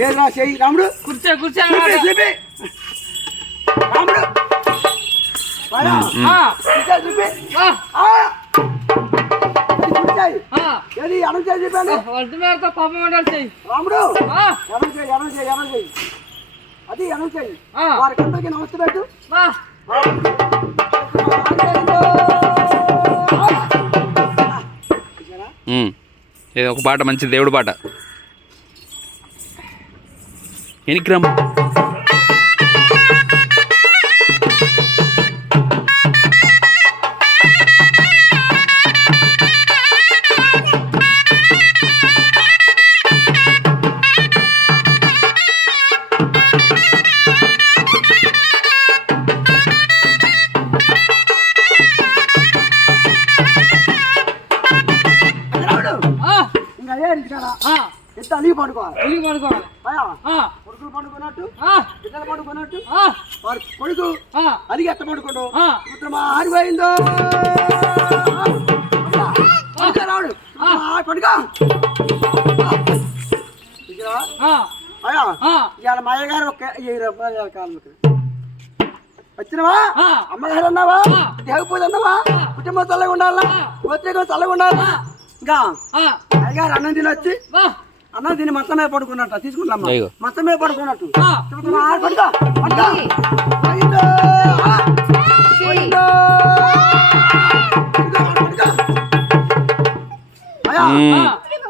ఏది నా చెయ్యి? రాముడు? కూర్చో కూర్చో. రాముడు? ఆ. ఏది ఎడం చేయి చెప్పాను మేరతో పాపం చెయ్యి. రాముడు? ఆ, ఎడం చేయి? ఎడం చేయి? ఎడం చేయి? అది ఎడం చేయి? ఆ. వారి కందరికి నమస్తే పెట్టు. ఆ. ఉమ్. ఇది ఒక పాట మంచి దేవుడు పాట. ఎనిక్రమ్ రాముడు ఆ, ఇంకా ఏ ఇంటికాడ ఆ. ఎంత కొడుకులు పండుకున్నట్టు ఆ, బిడ్డలు పండుకున్నట్టు వారి కొడుకు అలిగి ఎట్ట పడుకోడు. పుత్రమా ఆరిపోయిందో? అయ్యా ఆ. ఇవాళ మా అయ్యగారు ఒక కాళ్ళకి వచ్చినవా. అమ్మగారు అన్నావా? ఆ. దేవ పూజ అన్నావా? కుటుంబం చల్లగా ఉండాలా? గోత్రికం చల్లగా ఉండాలా? ఇంకా అయ్యగారు అన్నం తినొచ్చి. అన్నం తిని మొత్తం మీద పడుకున్నట్టు. అయ్యో. మొత్తం మీద పడుకున్నట్టు.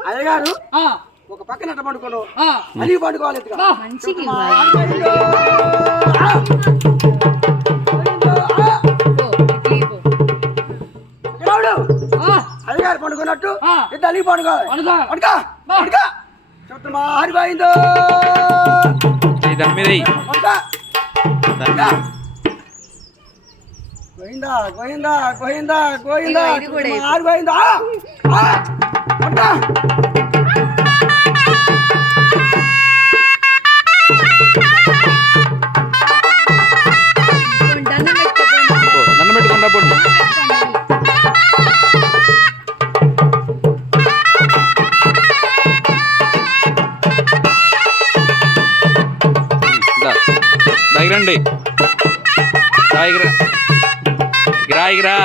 అయ్యగారు ఆ, ఒక పక్కన ఎట్ట పడుకోను? ఆ. అది పడుకోవాలి అయ్యగారు పడుకున్నట్టు. ఇద్దరు అలిగి పడుకోవాలి పడుకో. పడుకో. బా. மாறி வாய்ந்தோ. தம்பிரை கோயந்தா கோயந்தா கோயந்தா கோயந்தா. மாறி வாய்ந்தா. దగ్గరండి ఇగిరా ఇగిరా ఇగిరా